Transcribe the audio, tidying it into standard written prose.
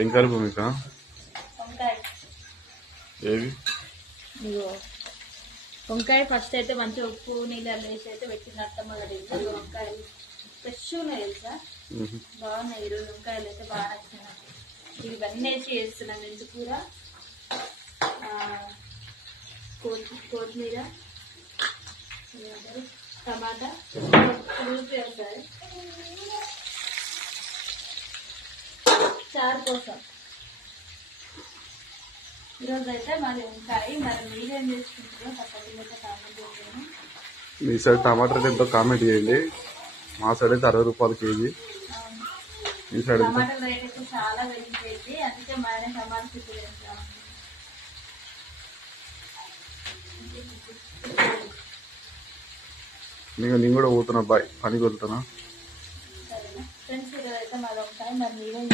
ఏం కర్రీ భూమిక? వంకాయ. ఏవి? వంకాయ ఫస్ట్ అయితే మంచిగా ఉప్పు నీళ్ళు వేసి అయితే పెట్టిన అత్తమ్మ కదా. వంకాయలు ఫ్రెష్ ఉన్నాయి తెలుసా, బాగున్నాయి. ఈరోజు వంకాయలు అయితే బాగా నచ్చినాయి. ఇవన్నీ వేసి చేస్తున్నాం. మెంతికూర, కొత్తిమీర, టమాటా ఉల్లిపాయ వేస్తారు చారు కోసం. ఈరోజు అయితే మరి ఉంటాయి. మరి మీరేం చేసుకుంటారో తప్పకుండా కామెంట్ చేయండి. మీ సైడ్ టమాటా రేట్ ఎంతో కామెంట్ చేయండి. మా సైడ్ అయితే 60 రూపాయలు కేజీ. మీ సైడ్ టమాటాల రేట్ అయితే చాలా పెరిగిపోయింది. అందుకే మన టమాటా చుట్టూ వేస్తాం. నేను కూడా పోతున్నా, బాయ్, పనికి వెళ్తున్నా. సరేనా ఫ్రెండ్స్, ఈరోజు అయితే మాది ఒకసారి మరి మీరేం